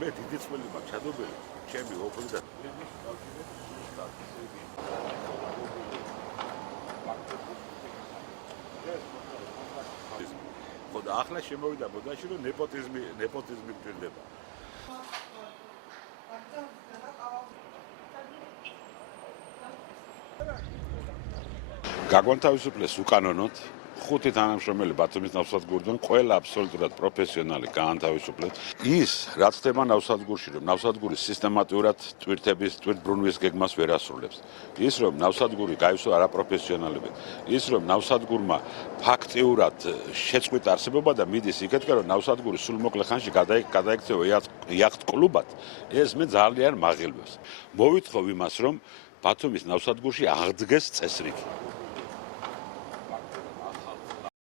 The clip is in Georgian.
მე დიდი წვლილი მაქვს ჩადობელი, ჩემი ოფლი და ხოდა ახლა შემოვიდა მოდაში, რომ ნეპოტიზმი გვჭირდება. გაგვანთავისუფლეს უკანონოდ 5 თანამშრომელი ბათუმის ნავსადგურიდან ყველა აბსოლუტურად პროფესიონალი გაანთავისუფლეს. ის რაც ხდება ნავსადგურში, რომ ნავსადგური სისტემატურად ტვირთბრუნვის გეგმას ვერ ასრულებს. ის რომ ნავსადგური გაივსო არაპროფესიონალებით. ის რომ ნავსადგურმა ფაქტიურად შეწყვიტა არსებობა და მიდის იქეთკენ, რომ ნავსადგური სულ მოკლე ხანში გადაიქცევა იახტ კლუბად, ეს მე ძალიან მაღილვებს. მოვითხოვ იმას, რომ ბათუმის ნავსადგურში აღდგეს წესრიგი.